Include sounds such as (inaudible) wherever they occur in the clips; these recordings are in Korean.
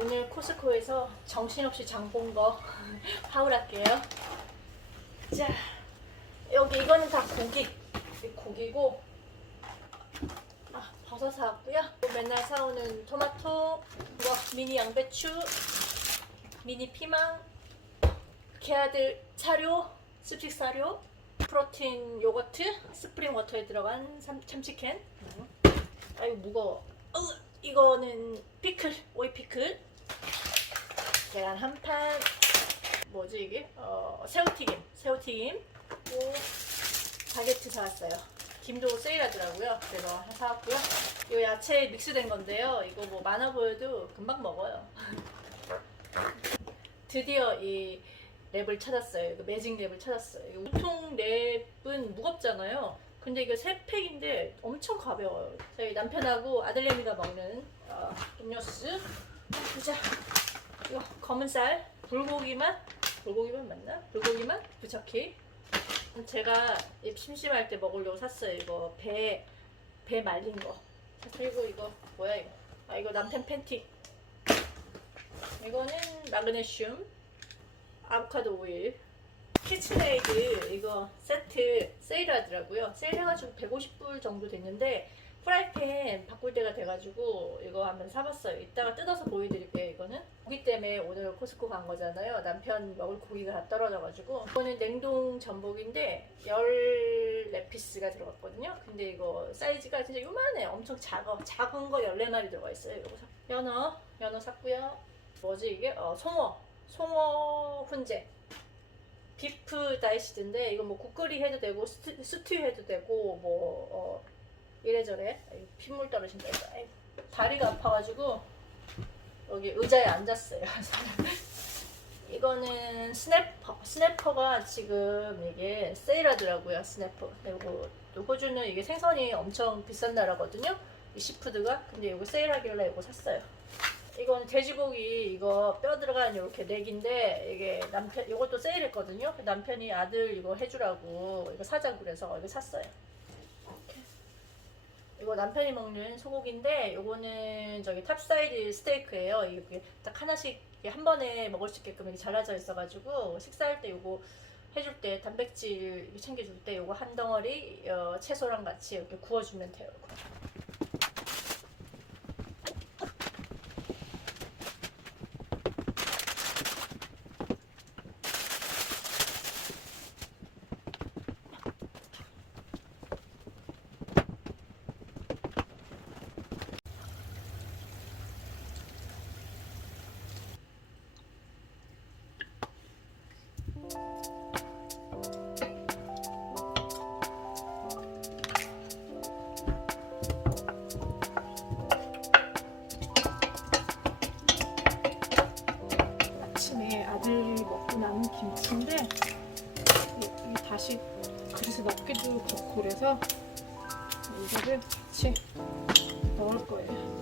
오늘 코스코에서 정신없이 장 본거 (laughs) 하울할게요. 자, 여기 이거는 다 고기. 이 고기고, 아, 버섯 사왔고요. 맨날 사오는 토마토, 이거 미니 양배추, 미니 피망, 개아들 사료, 습식 사료, 프로틴 요거트, 스프링 워터에 들어간 삼- 참치캔. 아이고 무거워. 어, 이거는 피클, 오이 피클. 계란 한 판. 뭐지 이게? 어, 새우튀김, 새우튀김. 또 바게트 사왔어요. 김도 세일하더라고요. 그래서 사왔고요. 이 야채 믹스된 건데요. 이거 뭐 많아 보여도 금방 먹어요. (laughs) 드디어 이 랩을 찾았어요. 이거 매직 랩을 찾았어요. 이거 보통 랩은 무겁잖아요. 근데 이거 세 팩인데 엄청 가벼워요. 저희 남편하고 아들내미가 먹는 어, 음료수. 보자. 이거 검은 쌀, 불고기 맛, 불고기 맛 맞나? 불고기 맛 부착키. 제가 이 심심할 때 먹으려고 샀어요. 이거 배, 배 말린 거. 그리고 이거 뭐야 이거? 아 이거 남편 팬티. 이거는 마그네슘, 아보카도 오일, 키친에이드 이거 세트 세일하더라고요. 세일해가지고 150불 정도 됐는데 프라이팬 바꿀 때가 돼가지고 이거 한번 사봤어요. 이따가 뜯어서 보여드릴게요. 이거는 고기 때문에 오늘 코스코 간 거잖아요. 남편 먹을 고기가 다 떨어져가지고 이거는 냉동 전복인데 14피스가 들어갔거든요. 근데 이거 사이즈가 진짜 요만해요. 엄청 작아. 작은 거 14마리 들어가 있어요. 이거 사- 연어, 연어 샀고요. 뭐지 이게? 어, 송어, 송어 훈제. 비프 다이시드인데 이거 뭐 국거리 해도 되고 스튜, 스튜 해도 되고 뭐 어, 이래저래 핏물 떨어진다. 아이고, 다리가 아파가지고 여기 의자에 앉았어요. 이거는 스냅퍼 스냅퍼가 지금 이게 세일하더라고요 스냅퍼 그리고 또 호주는 이게 생선이 엄청 비싼 나라거든요 이 시푸드가 근데 이거 세일하길래 이거 샀어요 이거는 돼지고기 이거 뼈 들어간 이렇게 넥인데 이게 남편 이것도 세일했거든요. 남편이 아들 이거 해주라고 이거 사자고 그래서 이거 샀어요. 남편이 먹는 소고기인데 이거는 저기 탑사이드 스테이크예요. 이게 딱 하나씩 한 번에 먹을 수 있게끔 이렇게 잘라져 있어가지고 식사할 때 이거 해줄 때 단백질 챙겨줄 때 이거 한 덩어리 어, 채소랑 같이 이렇게 구워주면 돼요. 그래서 이거를 같이 넣을 거예요.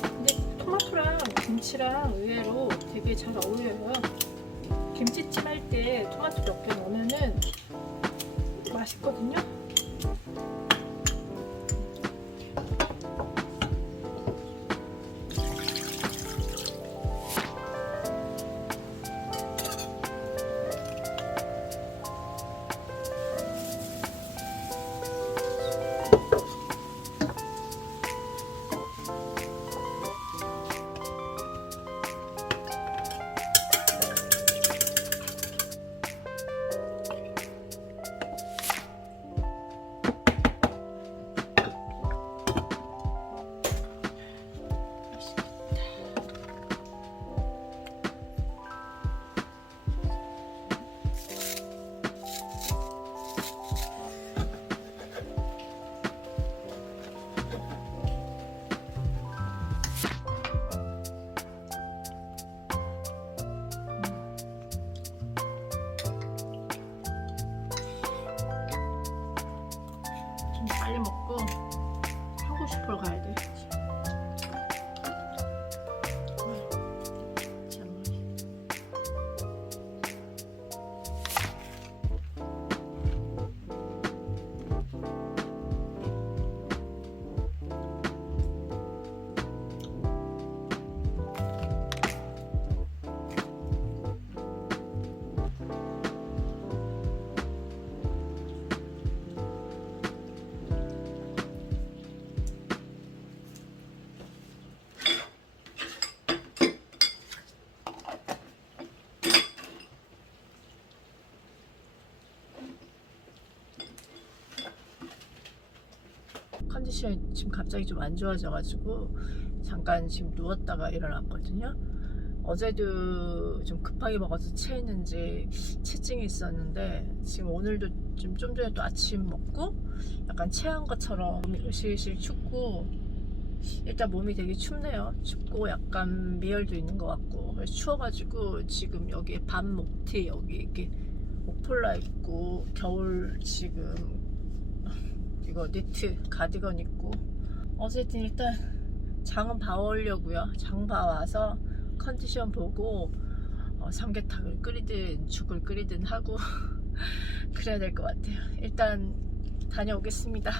근데 토마토랑 김치랑 의외로 되게 잘 어울려요. 김치찜 할 때 토마토 몇 개 넣으면은 맛있거든요. 컨디션이 지금 갑자기 좀 안 좋아져가지고 잠깐 지금 누웠다가 일어났거든요. 어제도 좀 급하게 먹어서 체했는지 체증이 있었는데 지금 오늘도 좀, 좀 전에 또 아침 먹고 약간 체한 것처럼 으실으실 춥고 일단 몸이 되게 춥네요. 춥고 약간 미열도 있는 것 같고 추워가지고 지금 여기 반 목티 여기 이렇게 목폴라 입고 겨울 지금 이거 니트 가디건 입고 어쨌든 일단 장은 봐오려고요. 장 봐와서 컨디션 보고 어, 삼계탕을 끓이든 죽을 끓이든 하고 (laughs) 그래야 될 것 같아요. 일단 다녀오겠습니다.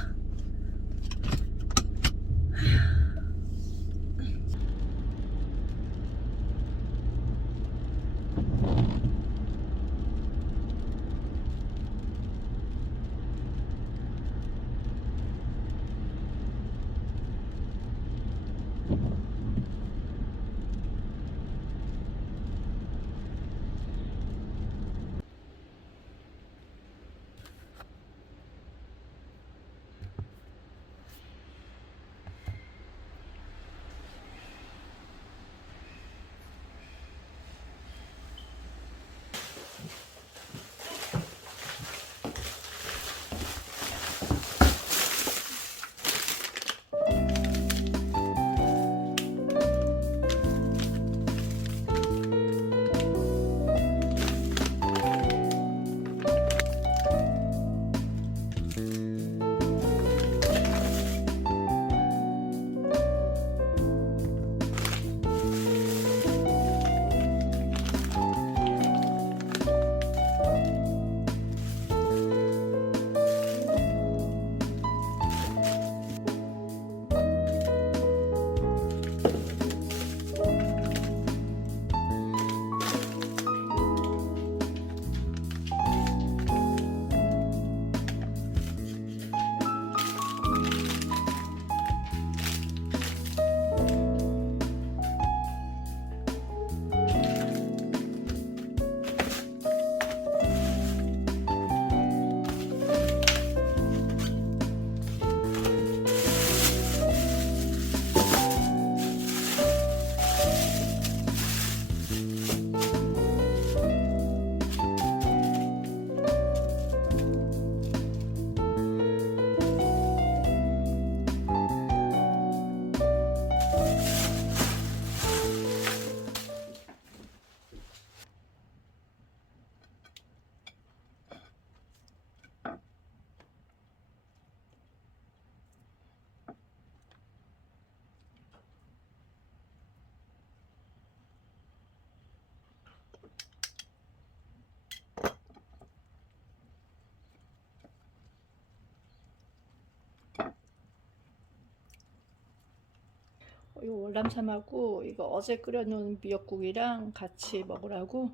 이거 월남쌈하고 이거 어제 끓여놓은 미역국이랑 같이 먹으라고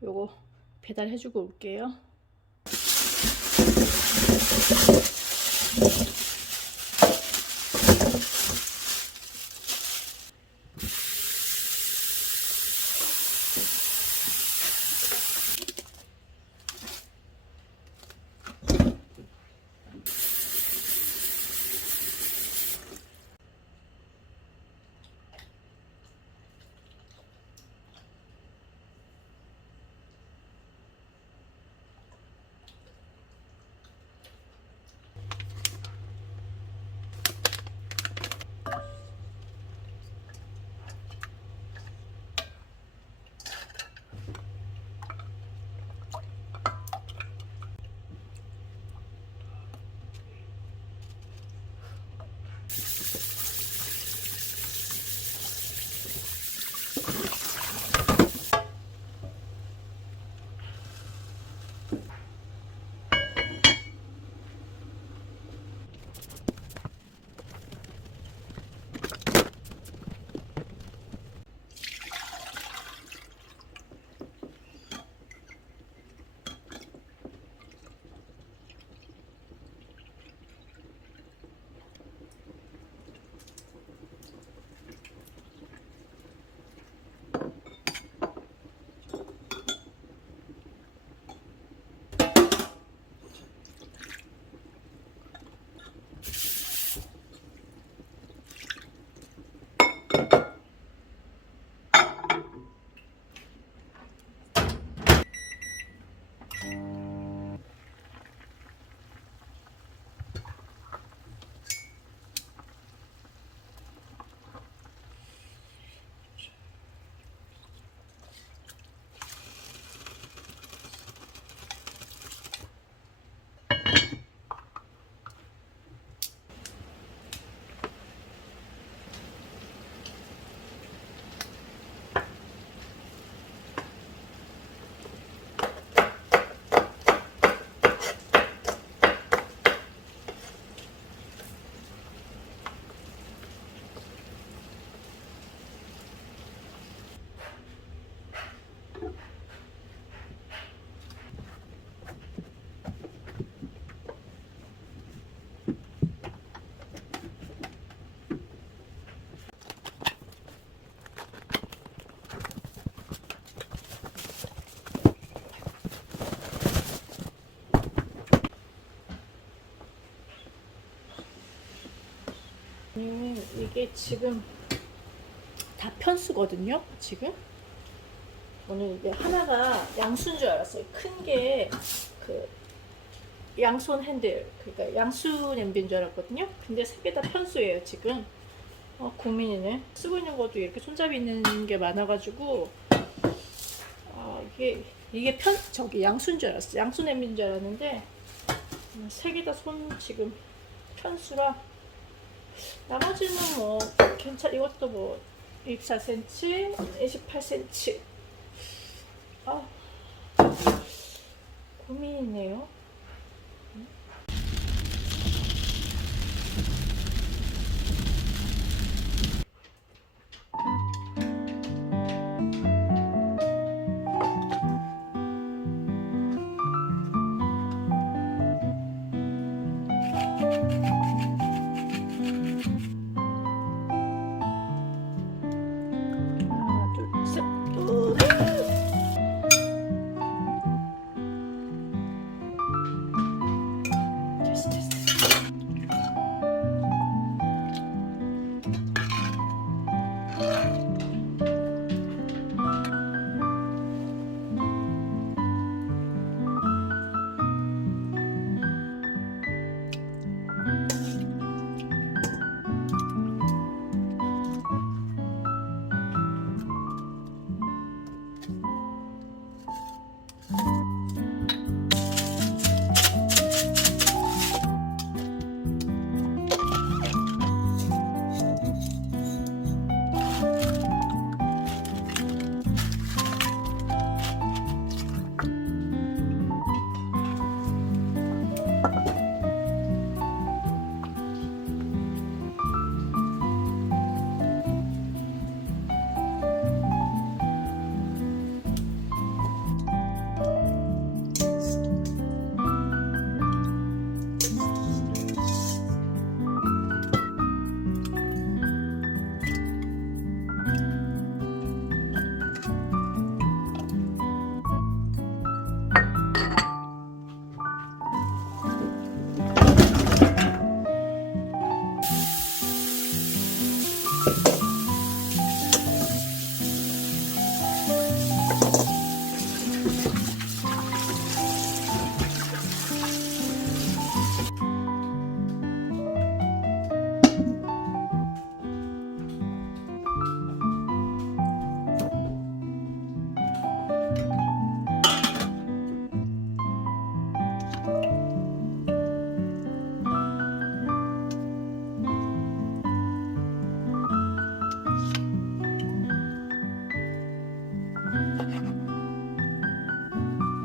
요거 배달해주고 올게요. 이게 지금 다 편수거든요. 지금 오늘 이게 하나가 양수인 줄 알았어요. 큰 게 그 양손 핸들 그러니까 양수 냄비인 줄 알았거든요. 근데 세 개 다 편수예요 지금. 어, 고민이네. 쓰고 있는 것도 이렇게 손잡이 있는 게 많아가지고 아 이게 이게 편 저기 양수인 줄 알았어. 양수 냄비인 줄 알았는데 음, 세개 다 손 지금 편수라 나머지는 뭐 괜찮. 이것도 뭐 24cm, 28cm. 아 고민이네요.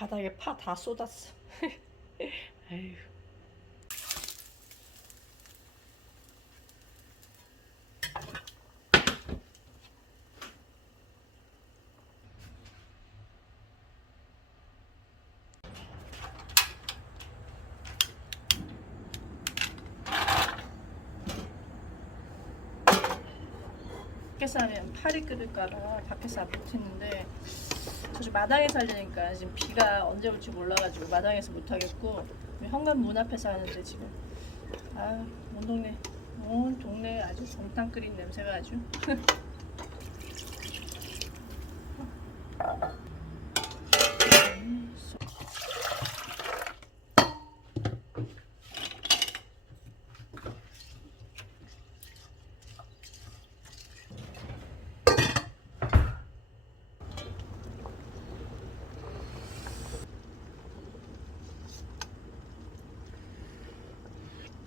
바닥에 파 다 쏟았어. (laughs) 아유. 밖에서 하면 파리 끓을까봐 밖에서 안 못했는데 저쪽 마당에 살려니까 지금 비가 언제 올지 몰라가지고 마당에서 못하겠고 현관 문 앞에서 하는데 지금. 아온 동네 온 동네 아주 곰탕 끓인 냄새가 아주 (laughs)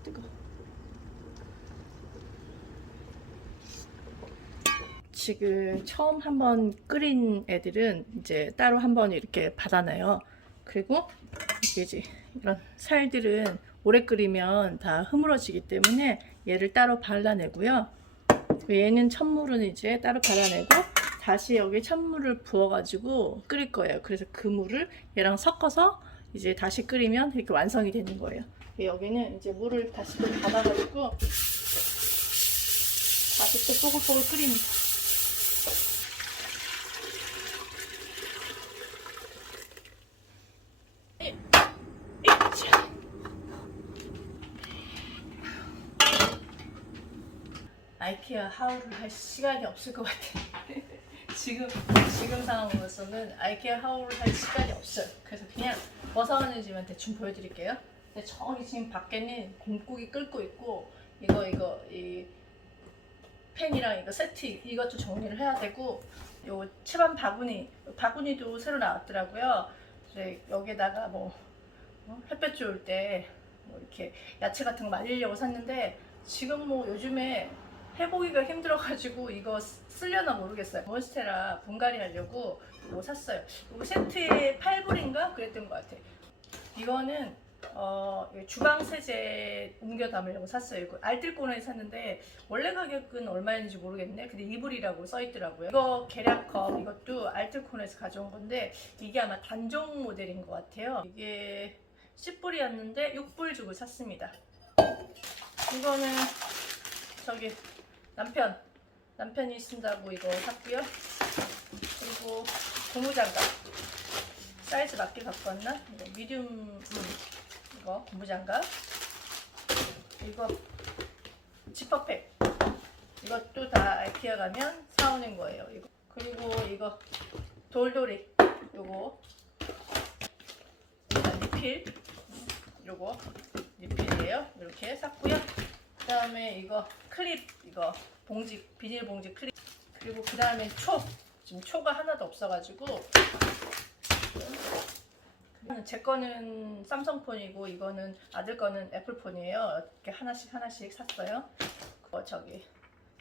뜨거. 지금 처음 한번 끓인 애들은 이제 따로 한번 이렇게 받아놔요. 그리고 이제 이런 살들은 오래 끓이면 다 흐물어지기 때문에 얘를 따로 발라내고요. 얘는 찬물은 이제 따로 발라내고 다시 여기 찬물을 부어가지고 끓일 거예요. 그래서 그 물을 얘랑 섞어서 이제 다시 끓이면 이렇게 완성이 되는 거예요. 여기는 이제 물을 다시 또 받아가지고 다시 또 뽀글뽀글 끓입니다. 이- 이차. 아이케아 하울을 할 시간이 없을 것 같아. (laughs) 지금 지금 상황으로서는 아이케아 하울을 할 시간이 없어요. 그래서 그냥 뭐사 하는지만 대충 보여드릴게요. 근데 저기 지금 밖에는 공국이 끓고 있고 이거 이거 이 팬이랑 이거 세트 이것도 정리를 해야 되고 요 채반 바구니 바구니도 새로 나왔더라고요. 그래 여기에다가 뭐 어? 햇볕 좋을 때 뭐 이렇게 야채 같은 거 말리려고 샀는데 지금 뭐 요즘에 해보기가 힘들어가지고 이거 쓰- 쓰려나 모르겠어요. 몬스테라 분갈이 하려고 이거 샀어요. 이거 세트에 8불인가 그랬던 것 같아. 이거는 어, 주방 세제 옮겨 담으려고 샀어요. 이거 알뜰코너에 샀는데 원래 가격은 얼마였는지 모르겠네. 근데 2불이라고 써 있더라고요. 이거 계량컵 이것도 알뜰코너에서 가져온 건데 이게 아마 단종 모델인 것 같아요. 이게 10불이었는데 6불 주고 샀습니다. 이거는 저기 남편 남편이 쓴다고 이거 샀고요. 그리고 고무장갑 사이즈 맞게 갖고 왔나? 이거 미디움 음, 이거 고무장갑 이거 지퍼팩 이것도 다 아이키아 가면 사오는 거예요. 이거 그리고 이거 돌돌이 요거 리필 요거 리필이에요. 이렇게 샀고요. 그 다음에 이거 클립 이거 봉지 비닐 봉지 클립 그리고 그 다음에 초 지금 초가 하나도 없어가지고 제 거는 삼성폰이고 이거는 아들 거는 애플폰이에요. 이렇게 하나씩 하나씩 샀어요. 그거 저기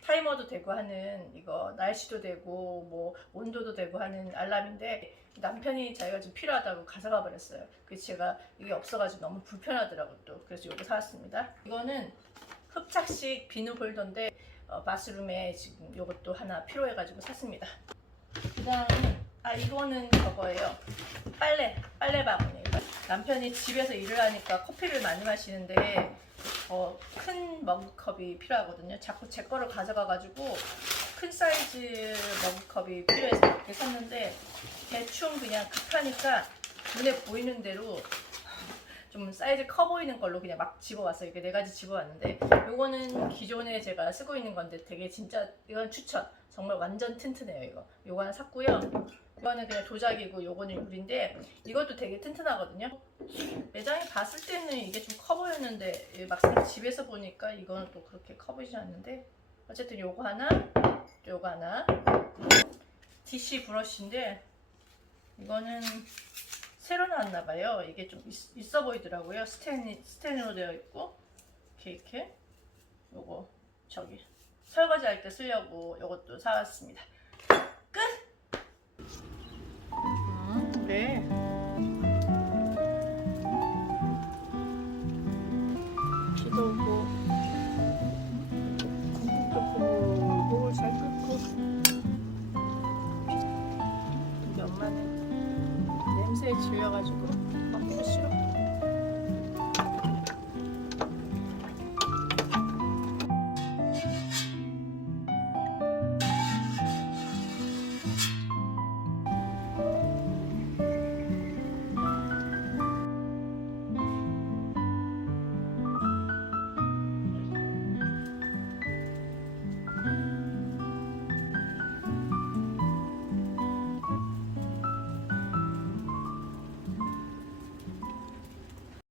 타이머도 되고 하는 이거 날씨도 되고 뭐 온도도 되고 하는 알람인데 남편이 자기가 좀 필요하다고 가져가 버렸어요. 그래서 제가 이게 없어가지고 너무 불편하더라고 또 그래서 이거 사왔습니다. 이거는 흡착식 비누 홀더인데 어, 바스룸에 지금 이것도 하나 필요해가지고 샀습니다. 그 다음은 아 이거는 저거예요. 빨래 빨래 바구니. 남편이 집에서 일을 하니까 커피를 많이 마시는데 어, 큰 머그컵이 필요하거든요. 자꾸 제 거를 가져가가지고 큰 사이즈 머그컵이 필요해서 이렇게 샀는데 대충 그냥 급하니까 눈에 보이는 대로 좀 사이즈 커 보이는 걸로 그냥 막 집어왔어요. 이게 네 가지 집어왔는데 요거는 기존에 제가 쓰고 있는 건데 되게 진짜 이건 추천. 정말 완전 튼튼해요 이거. 요거 하나 샀고요. 이거는 그냥 도자기고 요거는 유리인데 이것도 되게 튼튼하거든요. 매장에 봤을 때는 이게 좀 커 보였는데 막상 집에서 보니까 이거는 또 그렇게 커 보이지 않는데 어쨌든 요거 하나, 요거 하나 DC 브러쉬인데 이거는 새로 나왔나 봐요. 이게 좀 있, 어 보이더라고요. 스텐 스텐으로 되어 있고 이렇게 이렇게 요거 저기 설거지 할 때 쓰려고 요것도 사왔습니다. 끝. 음, 네.